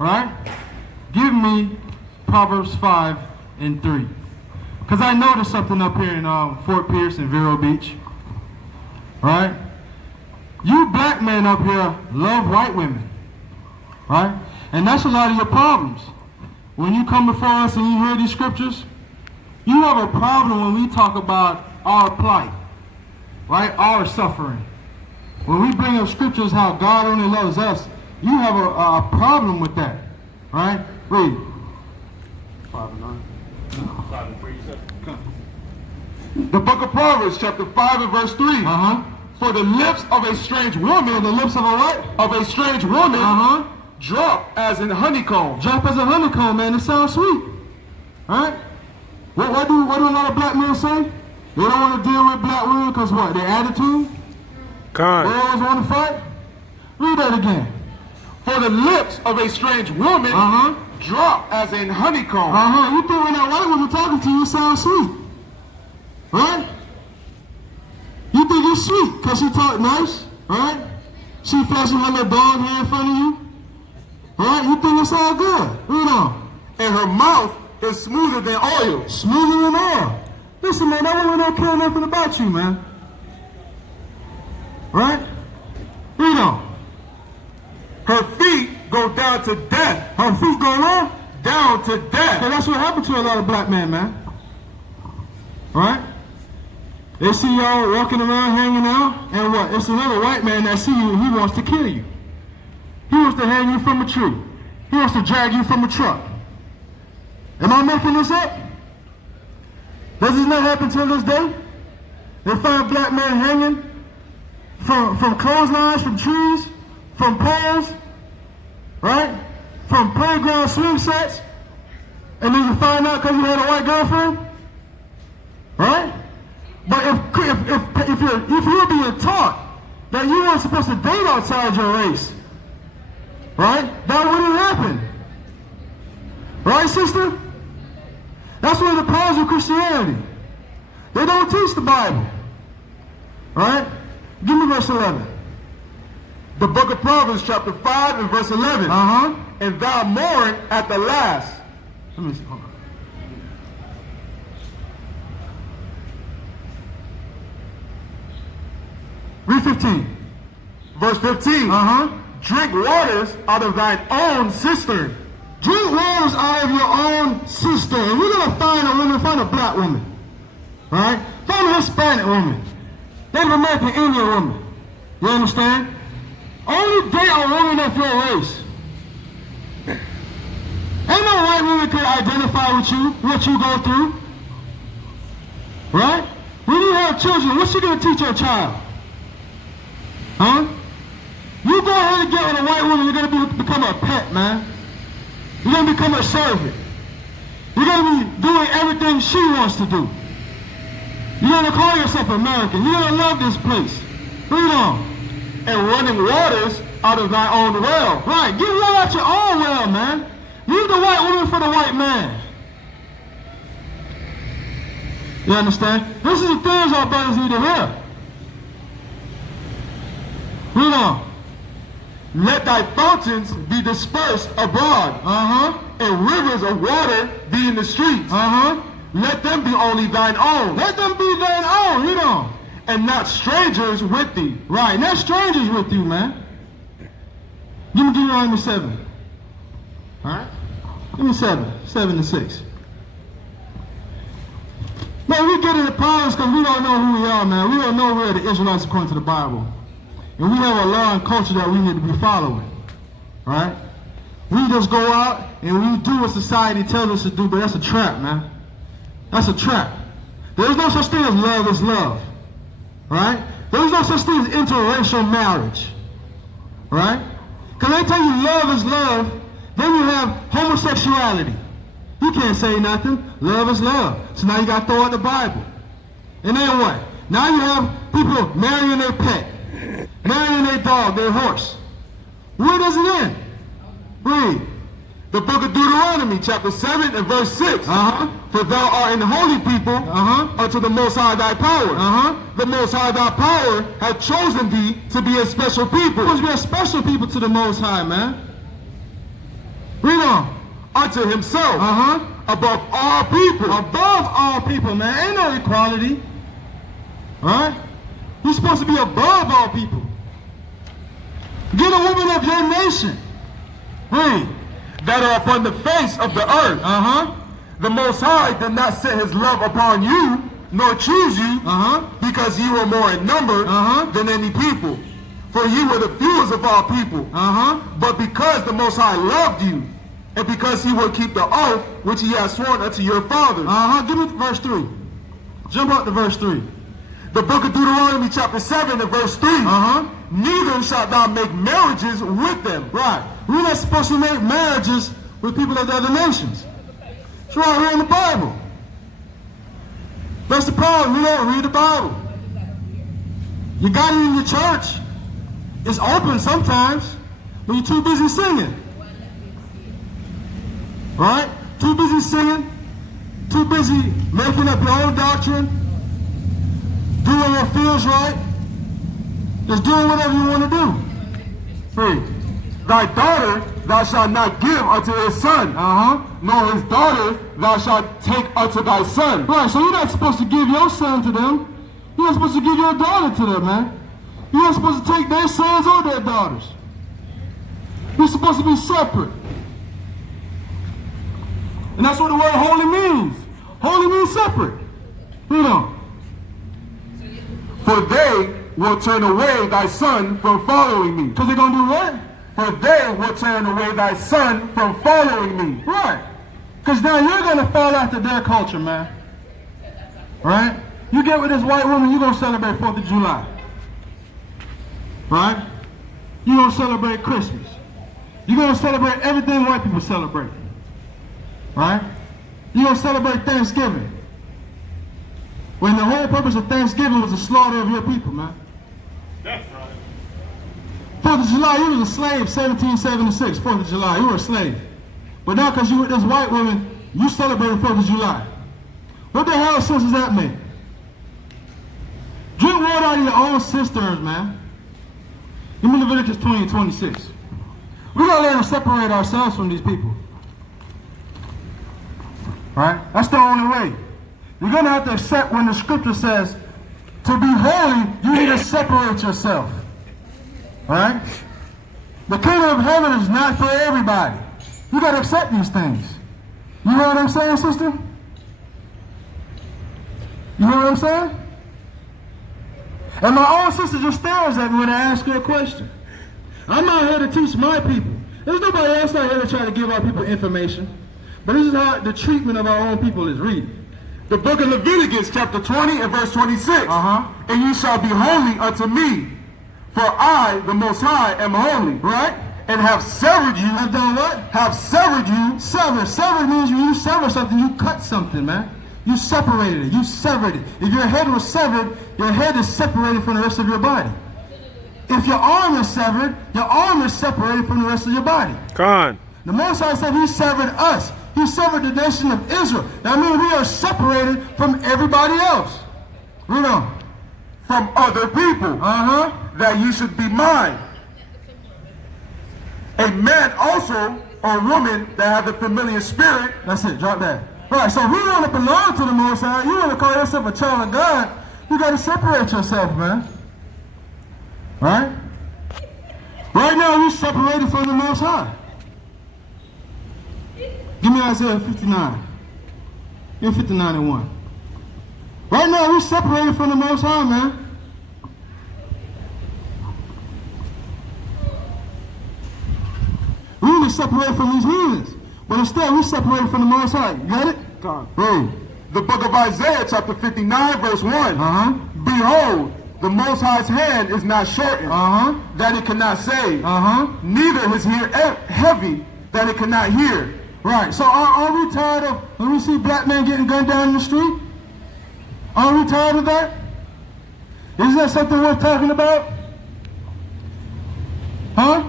right? Give me Proverbs 5 and 3. Because I noticed something up here in Fort Pierce and Vero Beach. Right? You black men up here love white women. Right? And that's a lot of your problems. When you come before us and you hear these scriptures, you have a problem when we talk about our plight. Right? Our suffering. When we bring up scriptures how God only loves us, you have a problem with that. Right? Read. 5 and 9. 5 and 3, you said? The book of Proverbs, chapter 5 and verse 3. For the lips of a strange woman, The lips of a what? of a strange woman, drop as in honeycomb. Drop as a honeycomb, man. It sounds sweet. Right? What do a lot of black men say? They don't want to deal with black women because what? Their attitude? They always want to fight? Read that again. For the lips of a strange woman, drop as in honeycomb. You think when that white woman talking to you, it sounds sweet. Right? You think it's sweet because she talk nice, right? She flashing her little dog hair in front of you. Right? You think it's all good. Read on. And her mouth is smoother than oil. Smoother than oil. Listen, man, that woman don't care nothing about you, man. Right? Read on. Her feet go down to death. Her feet go where? Down to death. So that's what happened to a lot of black men, man. Right? They see y'all walking around, hanging out, and what? It's another white man that see you and he wants to kill you. He wants to hang you from a tree. He wants to drag you from a truck. Am I making this up? Does this not happen till this day? They find black men hanging from clotheslines, from trees, from poles, right? From playground swing sets, and then you find out because you had a white girlfriend, right? But if you're being taught that you weren't supposed to date outside your race, right? That wouldn't happen, right, sister? That's one of the problems with Christianity. They don't teach the Bible, right? Give me verse 11. The book of Proverbs, chapter 5 and verse 11. And thou mourn at the last. Let me see. Hold on. Read 15. Verse 15. Drink waters out of thine own cistern. Drink waters out of your own cistern. If you're going to find a woman, find a black woman. Right? Find a Hispanic woman. Native American Indian woman. You understand? Only date a woman of your race. Ain't no white woman can identify with you, what you go through. Right? When you have children, what's she going to teach your child? Huh? You go ahead and get with a white woman, you're going to become a pet, man. You're going to become a servant. You're going to be doing everything she wants to do. You're going to call yourself American. You're going to love this place. Read on. And running waters out of thy own well. Right. Get water out your own well, man. Leave the white woman for the white man. You understand? This is the things our brothers need to hear. Read on. Let thy fountains be dispersed abroad, and rivers of water be in the streets. Let them be only thine own. Let them be thine own. Read on. And not strangers with thee. Right, not strangers with you, man. Give me Deuteronomy 7. All right? Give me 7. 7 and 6. Man, we get into problems because we don't know who we are, man. We don't know where the Israelites according to the Bible. And we have a law and culture that we need to be following. Right? We just go out and we do what society tells us to do, but that's a trap, man. That's a trap. There's no such thing as love is love. Right? There's no such thing as interracial marriage. Right? Because they tell you love is love, then you have homosexuality. You can't say nothing. Love is love. So now you got to throw out the Bible. And then what? Now you have people marrying their pet, marrying their dog, their horse. Where does it end? Read. The book of Deuteronomy, chapter 7 and verse 6. For thou art an holy people unto the Most High thy power. The Most High thy power hath chosen thee to be a special people. You're supposed to be a special people to the Most High, man. unto himself above all people. Above all people, man. Ain't no equality. Right? You're supposed to be above all people. Get a woman of your nation. Read. That are upon the face of the earth. The Most High did not set his love upon you, nor choose you, because you were more in number than any people. For you were the fewest of all people. But because the Most High loved you, and because he will keep the oath which he has sworn unto your fathers. Give me verse 3. Jump up to verse 3. The book of Deuteronomy chapter 7 and verse 3. Neither shalt thou make marriages with them. Right. We're not supposed to make marriages with people of the other nations. It's right here in the Bible. That's the problem. We don't read the Bible. You got it in your church. It's open sometimes, but you're too busy singing. Right? Too busy singing. Too busy making up your own doctrine. Doing what feels right. Just doing whatever you want to do. Read. Thy daughter thou shalt not give unto his son, nor his daughter thou shalt take unto thy son. Right, so you're not supposed to give your son to them. You're not supposed to give your daughter to them, man. You're not supposed to take their sons or their daughters. You're supposed to be separate. And that's what the word holy means. Holy means separate. You know. For they will turn away thy son from following me. Because they're going to do what? For they will turn away thy son from following me. Right. Because now you're going to fall after their culture, man. Right? You get with this white woman, you're going to celebrate 4th of July. Right? You're going to celebrate Christmas. You're going to celebrate everything white people celebrate. Right? You're going to celebrate Thanksgiving. When the whole purpose of Thanksgiving was the slaughter of your people, man. That's right. 4th of July, you was a slave, 1776, 4th of July, you were a slave. But now because you with this white woman, you celebrating 4th of July. What the hell sense does that make? Drink water out of your own cisterns, man. Give me Leviticus 20 and 26. We gotta learn to separate ourselves from these people. Right? That's the only way. You're gonna have to accept when the scripture says, to be holy, you need to separate yourself. Right? The kingdom of heaven is not for everybody. You got to accept these things. You know what I'm saying, sister? You know what I'm saying? And my own sister just stares at me when I ask her a question. I'm not here to teach my people. There's nobody else out here to try to give our people information. But this is how the treatment of our own people is. Read. The book of Leviticus chapter 20 and verse 26. And you shall be holy unto me. For I, the Most High, am holy, right? And have severed you. Have done what? Have severed you. Sever. Sever means you sever something, you cut something, man. You separated it. You severed it. If your head was severed, your head is separated from the rest of your body. If your arm is severed, your arm is separated from the rest of your body. Con. The Most High said he severed us. He severed the nation of Israel. That means we are separated from everybody else. You know. From other people. That you should be mine. A man also, or woman, that have a familiar spirit. That's it, drop that. Right, so if you want to belong to the Most High, you want to call yourself a child of God, you got to separate yourself, man. Right? Right now, we're separated from the Most High. Give me Isaiah 59. Give me 59 and 1. Right now, we're separated from the Most High, man. We need to separate from these heathens. But instead, we separated from the Most High. You got it? God. The book of Isaiah, chapter 59, verse 1. Behold, the Most High's hand is not shortened, that it cannot save. Neither his ear heavy, that it cannot hear. Right. So are we tired of when we see black men getting gunned down in the street? Are we tired of that? Isn't that something worth talking about? Huh?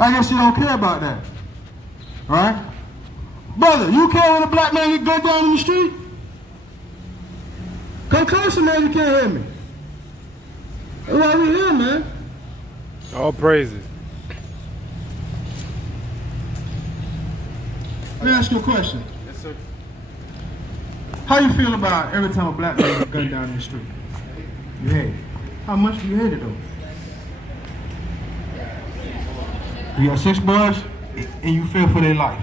I guess you don't care about that. Right? Brother, you care when a black man get gunned down in the street? Come closer, man, you can't hear me. That's why we here, man. All praises. Let me ask you a question. Yes, sir. How you feel about every time a black man gets gunned down in the street? You hate it. How much do you hate it though? You got 6 boys, and you fear for their life.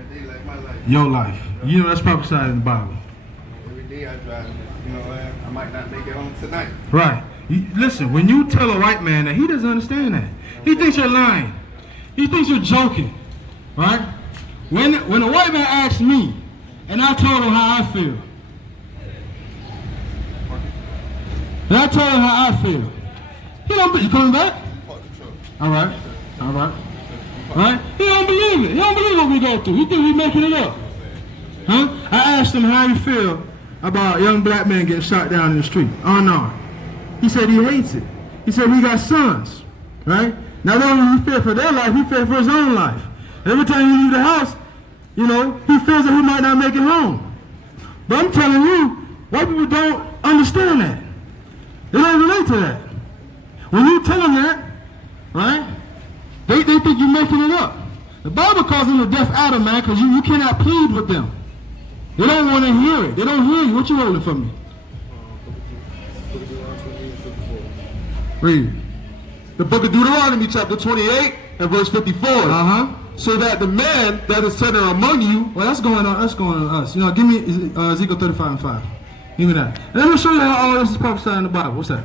Every day like my life. Your life. You know that's prophesied in the Bible. Every day I drive, you know, I might not make it home tonight. Right. Listen, when you tell a white man that, he doesn't understand that. He thinks you're lying. He thinks you're joking. Right? When a white man asked me, and I told him how I feel. And I told him how I feel. He don't believe. You coming back? All right. All right. Right? He don't believe it. He don't believe what we go through. He think we making it up. Huh? I asked him how he feel about a young black man getting shot down in the street. Oh no. He said he hates it. He said we got sons. Right? Not only does he fear for their life, he fear for his own life. Every time you leave the house, you know, he feels that he might not make it home. But I'm telling you, white people don't understand that. They don't relate to that. When you tell them that, right, they think you're making it up. The Bible calls them the deaf adder, man, because you cannot plead with them. They don't want to hear it. They don't hear you. What you holding for me? Read. The book of Deuteronomy, chapter 28 and verse 54. Uh-huh. So that the man that is tender among you. Well, that's going on. That's going on us. You know, give me Ezekiel 35:5. Give me that. And let me show you how all this is prophesied in the Bible. What's that?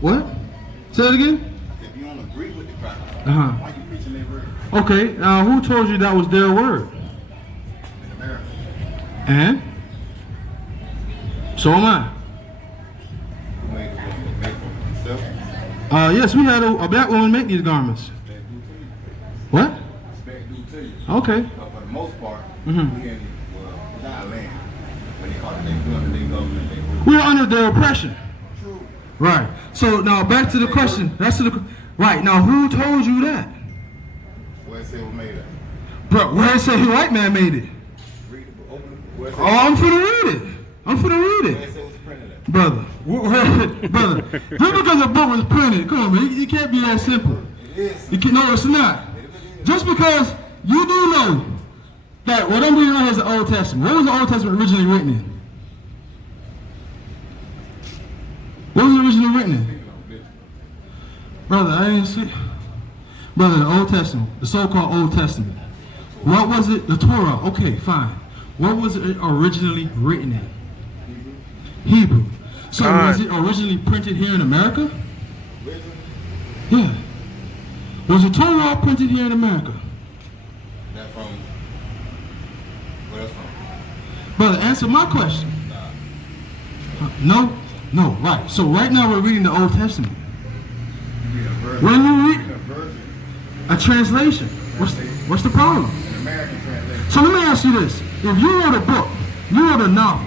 What? Say it again. If you don't agree with the crackers, Uh-huh. why you preaching their word Okay. Now, who told you that was their word? in America? And? So am I. You made for yourself. Yes, we had a black woman make these garments. Respect due to you. What? Respect due to you. Okay. But for the most part, Mhm. we in our land. When they call it their government, they rule. We're under their oppression. True. Right. So now back to the question. Right. Now who told you that? Where it say it was made of. Bro, where it say the white man made it? Read the book. Open it. Where it say Oh, I'm finna read it. I'm finna read where it. it say it was printed at. Brother. Brother. Just because a book was printed, come on, man. It can't be that simple. It is. You can, no, it's not. Just because you do know that what I'm reading right here is the Old Testament. What was the Old Testament originally written in? What was it originally written in? Brother, I didn't see. Brother, the Old Testament, the so-called Old Testament. What was it? The Torah. Okay, fine. What was it originally written in? Hebrew. So was it originally printed here in America? Yeah. Was the Torah printed here in America? That from, where that's from? Brother, answer my question. No? No, right. So right now we're reading the Old Testament. You read a version. When you read A version. a translation, what's the problem? An American translation. So let me ask you this. If you wrote a book, you wrote a novel,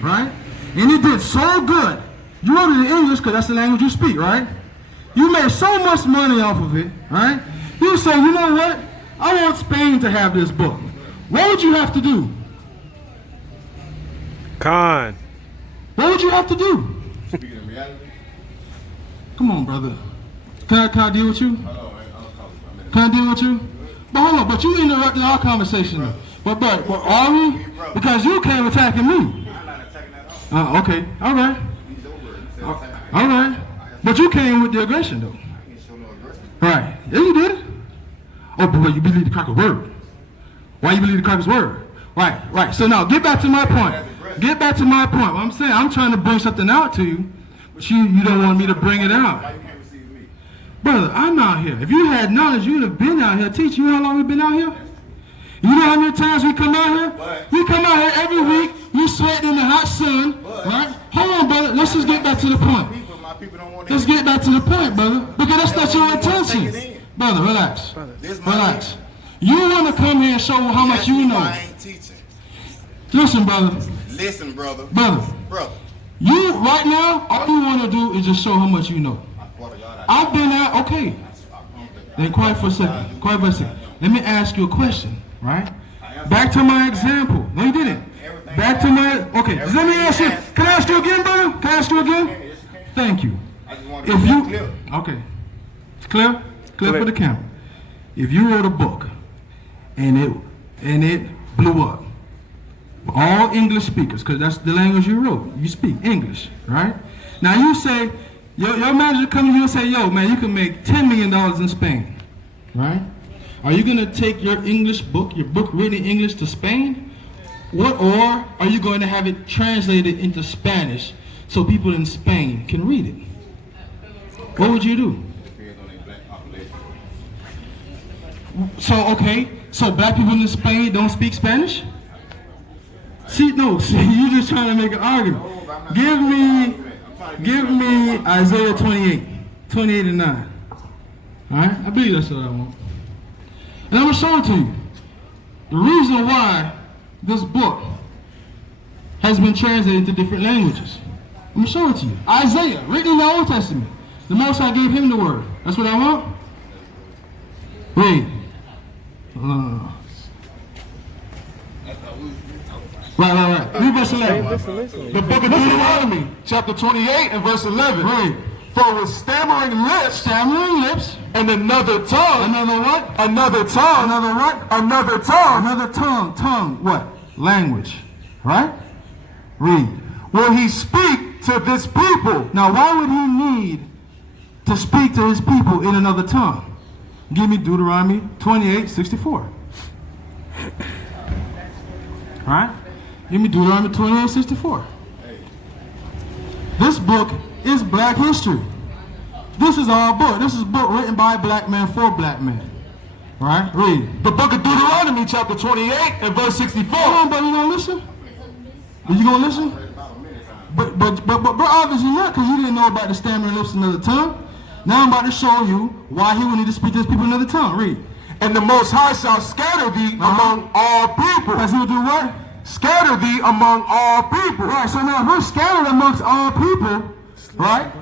right? And it did so good. You wrote it in English because that's the language you speak, right? You made so much money off of it, right? You say, you know what? I want Spain to have this book. What would you have to do? Con. What would you have to do? Speaking of reality, Come on, brother. Can I deal with you? hold on, man. I'm talking. I'm in Can I deal with you? But hold on, but you interrupted our conversation. But are we? Because you came attacking me. I'm not attacking at all. Okay, all right, He's over. He said attack. all right. But you came with the aggression, though. I can't show no aggression. Right? Yeah, you did. Oh, but you believe the cracker's word. Why you believe the cracker's word? Right. So now get back to my point. Get back to my point. What I'm saying, I'm trying to bring something out to you, but you don't want me to bring it out. Why you can't receive me? Brother, I'm out here. If you had knowledge, you would have been out here teaching. You know how long we've been out here? You know how many times we come out here? We come out here every week. You sweating in the hot sun, right? Hold on, brother. Let's just get back to the point. My people don't want Let's get back to the point, brother. Because that's not your intentions. Brother, relax. This my Relax. You want to come here and show how much you know. I ain't teaching. Listen, brother. Listen, brother. Brother. Brother. You, right now, all you want to do is just show how much you know. I swear to God, I've been out, okay. Then quiet for a second. Quiet for a second. Let me ask you a question, right? Back to my example. No, you didn't. Back to my, okay. Just let me ask you. Can I ask you again, brother? Can I ask you again? Thank you. I just want If to you, clear. okay. It's clear? Clip for the camera. If you wrote a book and it blew up, all English speakers, because that's the language you wrote. You speak English, right? Now you say, your manager come to you and say, yo, man, you can make $10 million in Spain, right? Are you gonna take your English book, your book written in English to Spain? Or are you going to have it translated into Spanish so people in Spain can read it? What would you do? Depends on their black population. So black people in Spain don't speak Spanish? See, you're just trying to make an argument. Give me Isaiah 28 and 9. All right, I believe that's what I want. And I'm gonna show it to you. The reason why this book has been translated into different languages. I'm gonna show it to you. Isaiah, written in the Old Testament. The Most High gave him the word. That's what I want. Read. Right. Read verse 11. The book of Deuteronomy, chapter 28 and verse 11. Read. For with stammering lips, and another tongue. Another what? Another tongue. Another what? Another tongue. Another tongue. Tongue, what? Language. Right? Read. Will he speak to this people? Now, why would he need to speak to his people in another tongue? Give me Deuteronomy 28:64. All right? Give me Deuteronomy 28:64. This book is black history. This is our book. This is a book written by a black man for black men. All right? Read. The book of Deuteronomy, chapter 28 and verse 64. Hold on, buddy. You gonna listen? Are you gonna listen? But obviously not, because you didn't know about the stammering lips and another tongue. Now I'm about to show you why he would need to speak to his people in another tongue. Read. And the Most High shall scatter thee among all people. Because he will do what? Scatter thee among all people. Right, so now if we're scattered amongst all people, right?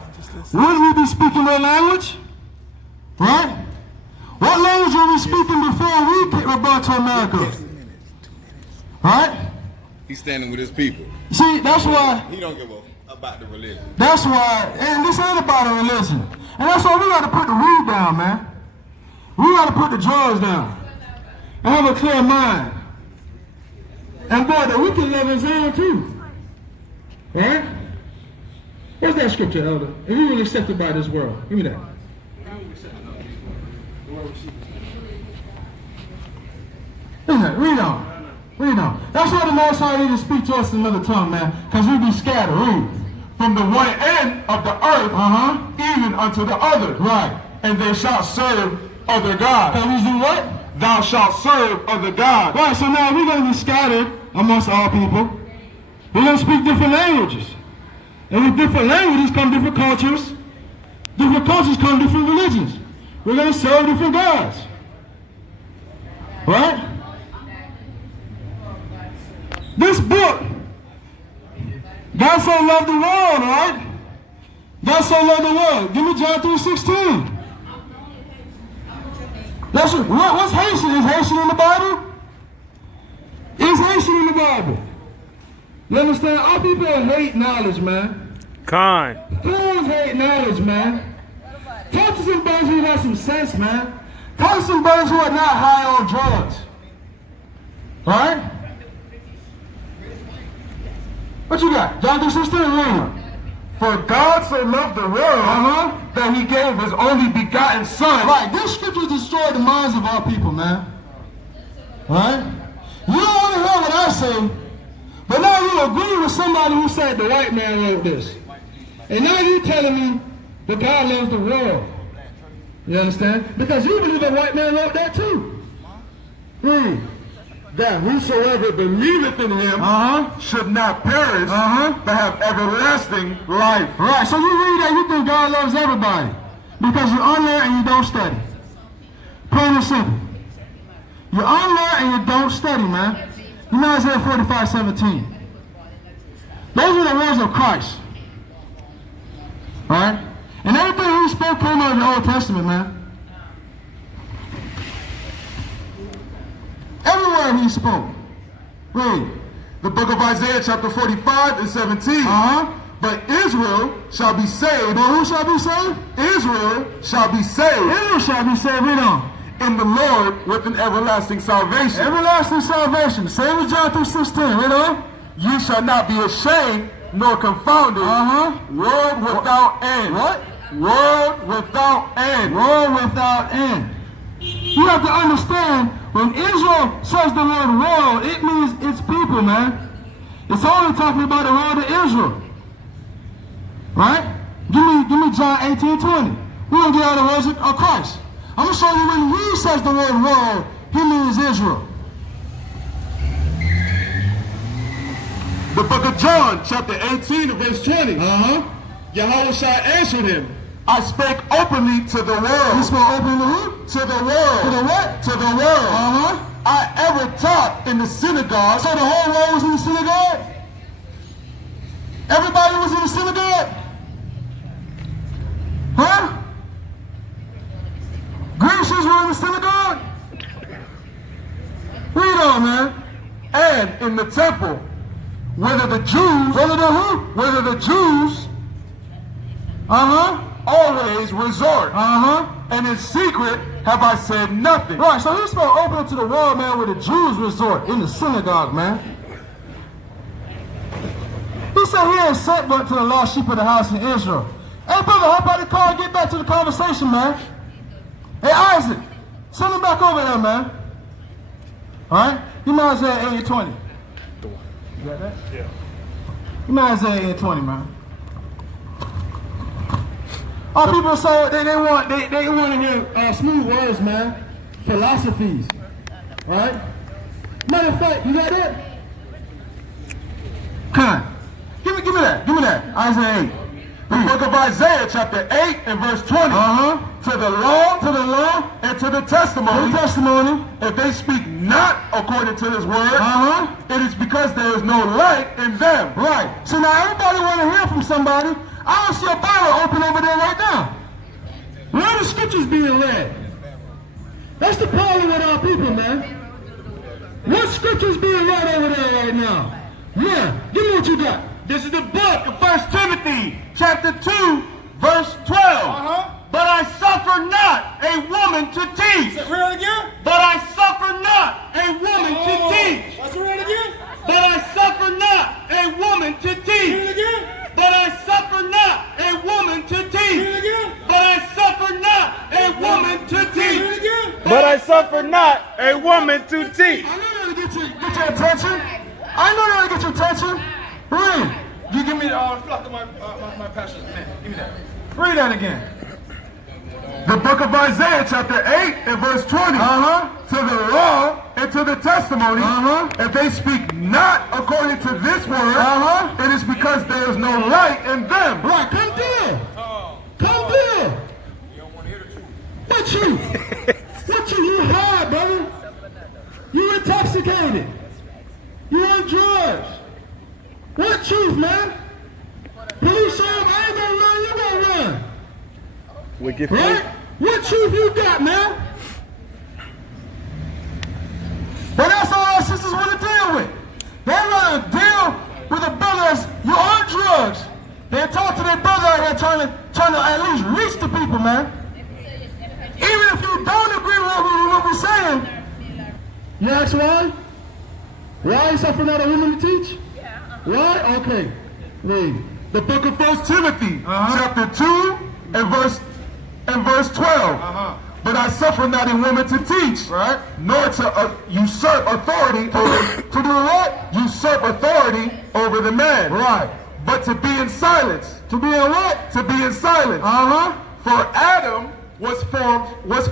Wouldn't we be speaking their language? Right? What language were we speaking before we were brought to America? Right? He's standing with his people. See, that's why. He don't give a about the religion. That's why, and this ain't about a religion. And that's why we got to put the weed down, man. We got to put the drugs down. And have a clear mind. And boy, that we can live in Zion too. Right? What's that scripture, Elder? If we were accepted by this world. Give me that. Read on. Read on. That's why the Most High need to speak to us in another tongue, man. Because we be scattered. Read. From the one end of the earth, even unto the other. Right. And they shall serve other gods. Can we do what? Thou shalt serve other gods. Right, so now we're going to be scattered amongst all people. We're going to speak different languages. And with different languages come different cultures. Different cultures come different religions. We're going to serve different gods. Right? This book, God so loved the world, right? God so loved the world. Give me John 3:16. That's what's Haitian? Is Haitian in the Bible? Is Haitian in the Bible? You understand? Our people hate knowledge, man. Fools hate knowledge, man. Talk to some brothers who have some sense, man. Talk to some brothers who are not high on drugs. Right? What you got? John 3:16, read. For God so loved the world that he gave his only begotten son. Right, this scripture destroyed the minds of our people, man. Right? You don't want to hear what I say, but now you agree with somebody who said the white man wrote this. And now you telling me that God loves the world. You understand? Because you believe the white man wrote that too. That whosoever believeth in him should not perish, but have everlasting life. Right, so you read that, you think God loves everybody. Because you're unlearned and you don't study. Plain and simple. You're unlearned and you don't study, man. You know Isaiah 45:17. Those are the words of Christ. Alright? And everything he spoke came out of the Old Testament, man. Every word he spoke. Read. The book of Isaiah chapter 45 and 17. But Israel shall be saved. But who shall be saved? Israel shall be saved. Israel shall be saved. Read on. In the Lord with an everlasting salvation. Everlasting salvation. Same as John 3:16. Read on. Ye shall not be ashamed nor confounded. World without end. What? World without end. World without end. You have to understand, when Israel says the word world, it means its people, man. It's only talking about the world of Israel. Right? Give me John 18:20. We're going to get out the words of Christ. I'm going to show you when he says the word world, he means Israel. The book of John, chapter 18, verse 20. Yahweh shall answer him. I spake openly to the world. He spoke openly to who? To the world. To the what? To the world. I ever taught in the synagogue. So the whole world was in the synagogue? Everybody was in the synagogue? Huh? Grecians were in the synagogue? Read on, man. And in the temple, whether the Jews, whether the Jews, always resort. And in secret have I said nothing. Right, so he spoke open to the world, man, where the Jews resort, in the synagogue, man. He said he ain't sent but to the lost sheep of the house in Israel. Hey, brother, how about the call and get back to the conversation, man? Hey, Isaac, send him back over there, man. All right? You might as well 8:20. You got that? Yeah. You might as well 8:20, man. Our people, so they want to hear smooth words, man. Philosophies, right? Matter of fact, you got that? Come on. Give me that. Isaiah 8. The book of Isaiah, chapter 8 and verse 20. To the law, and to the testimony. If they speak not according to this word, it is because there is no light in them. Right. So now everybody want to hear from somebody. I don't see a Bible open over there right now. Where are the scriptures being read? That's the problem with our people, man. What scriptures being read over there right now? Yeah, give me what you got. This is the book of 1 Timothy, chapter 2, verse 12. But I suffer not a woman to teach. Read it again. But I suffer not a woman to teach. Let's read it again. But I suffer not a woman to teach. Read it again. But I suffer not a woman to teach. Read it again. But I suffer not a woman to Read teach. it again. But I suffer not a woman to teach. I know that'll get your attention. I know that'll get your attention. Read. You give me the flock of my passions, man. Give me that. Read that again. The book of Isaiah, chapter 8 and verse 20. To the law and to the testimony. If they speak not according to this word, it is because there is no light in them. Right, come there. Come there. You don't want to hear the truth. What truth? What truth? You high, brother. You intoxicated. You on drugs. What truth, man? Police show up, I ain't gonna run, you gonna run. Wicked Right? What truth you got, man? But that's all our sisters want to deal with. They want to deal with a brother that's you on drugs. They talk to their brother out here trying to at least reach the people, man. Even if you don't agree with what we're saying. You ask why? Why is that for not a woman to teach? Why? Okay. Read. The book of 1 Timothy, chapter 2 and verse 12. But I suffer not a woman to teach, Right. nor to usurp authority over, To do what? usurp authority over the man. Right. But to be in silence. To be in what? To be in silence. For Adam was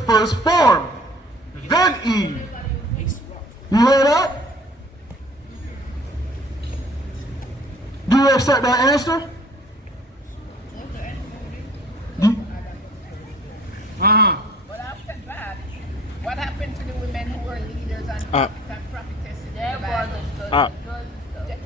first formed, then Eve. You heard that? Do you accept that answer? But after that, what happened to the women who were leaders and prophetesses in the Bible?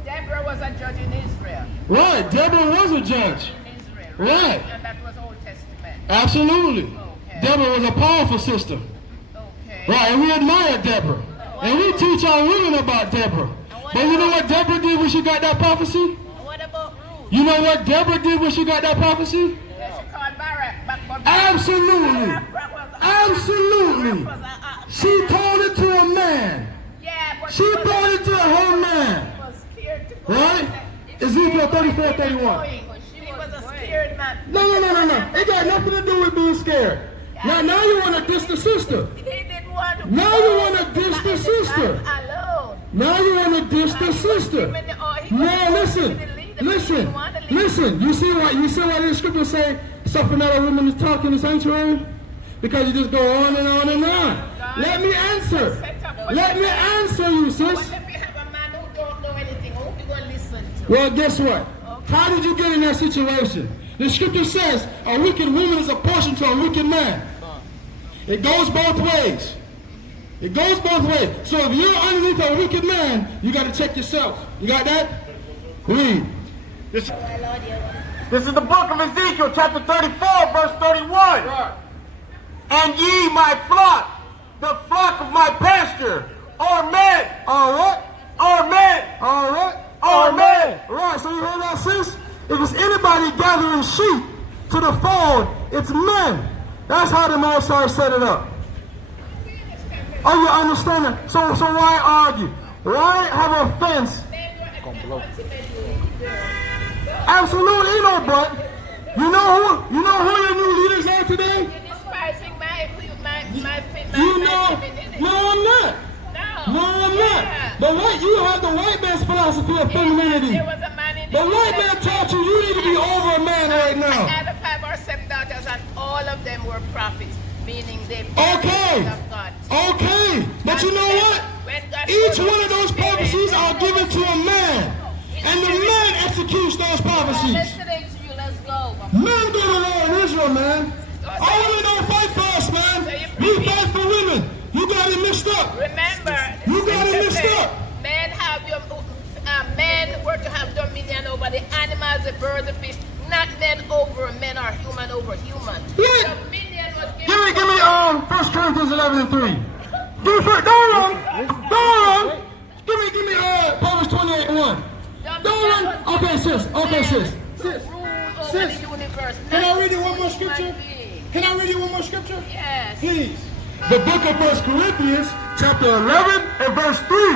Deborah was a judge in Israel. Right. Deborah was a judge. Israel, Right. And that was Old Testament. Absolutely. Okay. Deborah was a powerful sister. Okay. Right, and we admire Deborah. And we teach our women about Deborah. But you know what Deborah did when she got that prophecy? What about You know what Deborah did when she got that prophecy? Yeah, she called Barak. Absolutely. Absolutely. She told it to a man. Yeah, but She told it to a whole man. was scared to go. Right? Ezekiel 34, 31. He was a scared man. No. It got nothing to do with being scared. Now you want to diss the sister. He didn't want to. Now you want to diss the sister. Alone. Now you want to diss the sister. No, listen. You see why the scripture say suffer not a woman is talking in the sanctuary? Because you just go on and on and on. Let me answer. Let me answer you, sis. What if you have a man who don't know anything? Who you gonna listen to? Well, guess what? How did you get in that situation? The scripture says a wicked woman is a portion to a wicked man. It goes both ways. It goes both ways. So if you're underneath a wicked man, you got to check yourself. You got that? Read. This is the book of Ezekiel, chapter 34, verse 31. And ye my flock, the flock of my pasture, are men. All right. Are men. All right. Are men. Right. So you hear that, sis? If it's anybody gathering sheep to the fold, it's men. That's how the Most High set it up. Are you understanding? So why argue? Why have a fence? Absolutely no, but you know who your new leaders are today? You're despising my You know, no, I'm not. No, I'm not. But what you have the white man's philosophy of femininity. There was a man in The white man taught you need to be over a man right I now. had 5 or 7 daughters, and all of them were prophets, meaning they Okay. of God. Okay. But you know what? Each one of those prophecies are given to a man. And the man executes those prophecies. Listening to you, let's go. Men go to war in Israel, man. All women don't fight for us, man. We fight for women. You got it mixed up. Remember, You got it mixed up. men were to have dominion over the animals, the birds, the fish, not men over men or human over human. Yeah. Dominion was given. Give me 1 Corinthians 11:3. Don't run. Give me Proverbs 28:1. Don't run. Okay, sis. Rule over Sis. the universe. Can I read you one more scripture? Can I read you one more scripture? Yes. Please. The book of 1 Corinthians, Chapter 11 and verse 3.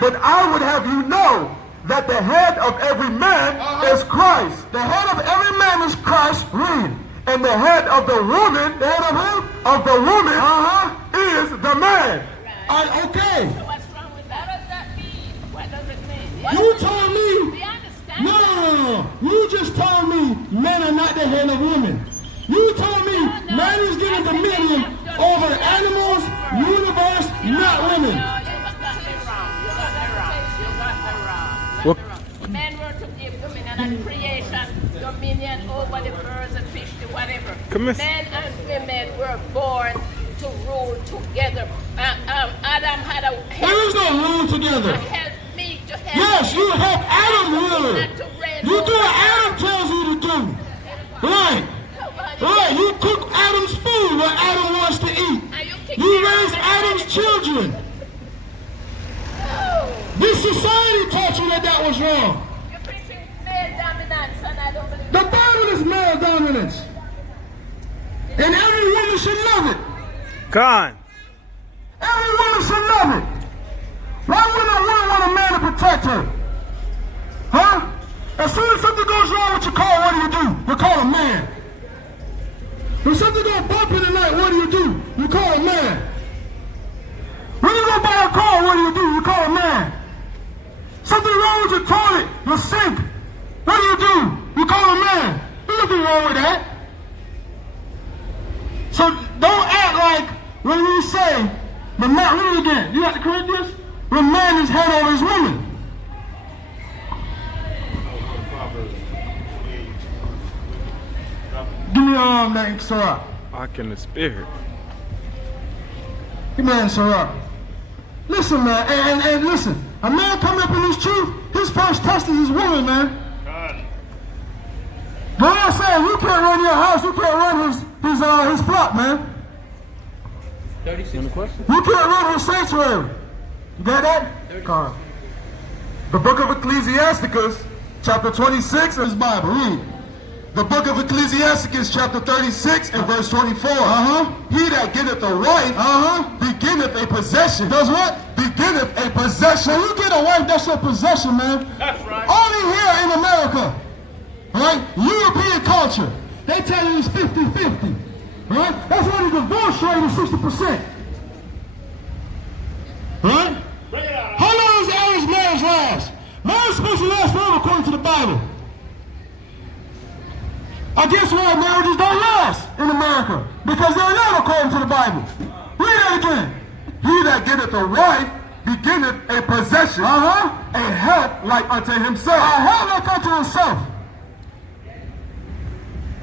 But I would have you know that the head of every man is Christ. the head of every man is Christ. Read. And the head of the woman, The head of who? of the woman, is the man. Okay. So what's wrong with that? What does that mean? What does it mean? You told me. We understand. No. You just told me men are not the head of women. You told me man is given dominion over animals, universe, not women. No, you got that wrong. You got that wrong. What? Men were to give dominion and creation, dominion over the birds and fish, the whatever. Men and women were born to rule together. Adam had a There is no rule together. help me to help. Yes, you help Adam rule. Not to reign You do over what Adam tells you to do. Right. Right. You cook Adam's food what Adam wants to eat. You raise Adam's children. This society taught you that was wrong. You're preaching male dominance, and I don't believe The Bible is male dominance. And every woman should love it. Con. Every woman should love it. Why wouldn't a woman want a man to protect her? Huh? As soon as something goes wrong with your car, what do? You call a man. When something goes bump in the night, what do? You call a man. When you go buy a car, what do? You call a man. Something wrong with your toilet, your sink. What do? You call a man. There's nothing wrong with that. So don't act like when we say, the man, read it again. You got the Corinthians? When man is head over his woman. Give me that in Sirach. Walk in the spirit. Give me that in Sirach. Listen, man, and listen. A man coming up in his truth, his first test is his woman, man. But I'm saying, you can't run your house, you can't run his flock, man. 36. You can't run his sanctuary. You got that? Carl. The book of Ecclesiasticus, chapter 26 of his Bible. Read. The book of Ecclesiasticus, chapter 36 and verse 24. He that getteth a wife, beginneth a possession. Does what? Beginneth a possession. When you get a wife, that's your possession, man. That's right. Only here in America, right? European culture, they tell you it's 50-50, right? That's why the divorce rate is 60%. Right? How long does the average marriage last? Marriage is supposed to last forever according to the Bible. I guess why marriages don't last in America? Because they're not according to the Bible. Read that again. He that getteth a wife beginneth a possession, a help like unto himself. A help like unto himself.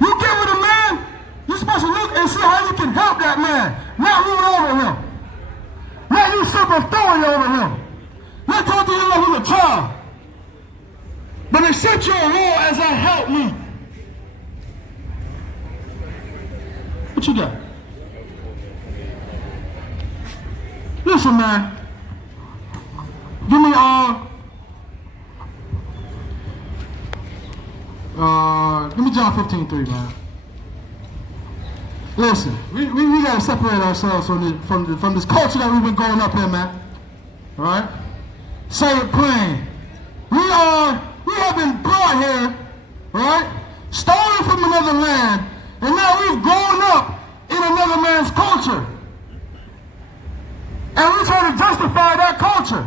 You get with a man, you're supposed to look and see how you can help that man, not rule over him. Not use some authority over him. Not talk to him like he's a child. But accept your role as a help me. What you got? Listen, man. Give me give me John 15:3, man. Listen, we gotta separate ourselves from this culture that we've been growing up in, man. All right? Say it plain. We have been brought here, right? Stolen from another land, and now we've grown up in another man's culture. And we try to justify that culture.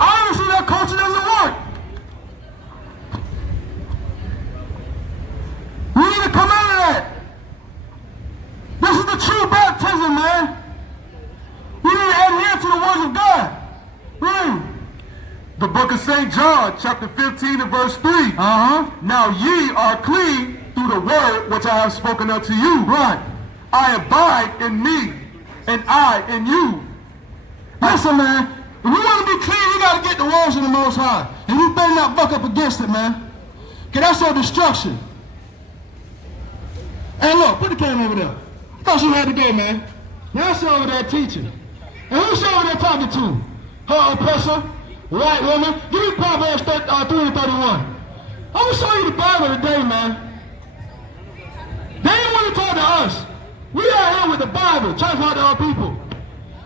Obviously, that culture doesn't work. We need to come out of that. This is the true baptism, man. We need to adhere to the words of God. Read. The book of St. John, chapter 15 and verse 3. Now ye are clean through the word which I have spoken unto you. Right. I abide in me, and I in you. Listen, man. If we want to be clean, we got to get the words of the Most High. And you better not buck up against it, man. Because that's your destruction. Hey, look, put the camera over there. I thought you had to go, man. Now she over there teaching. And who's she over there talking to? Her oppressor, white woman. Give me Proverbs 3 and 31. I'm going to show you the Bible today, man. They ain't want to talk to us. We are here with the Bible, trying to talk to our people.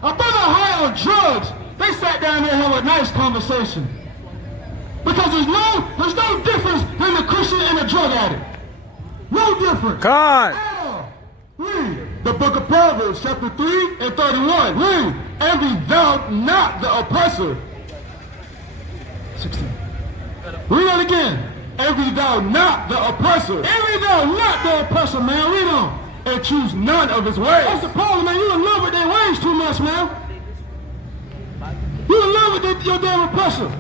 A brother high on drugs, they sat down there and had a nice conversation. Because there's no difference between the Christian and the drug addict. No difference. Con. At all. Read. The book of Proverbs, chapter 3 and 31. Read. Envy thou not the oppressor. 16. Read that again. Envy thou not the oppressor. Envy thou not the oppressor, man. Read on. And choose none of his ways. That's the problem, man. You in love with their ways too much, man. You in love with your damn oppressor.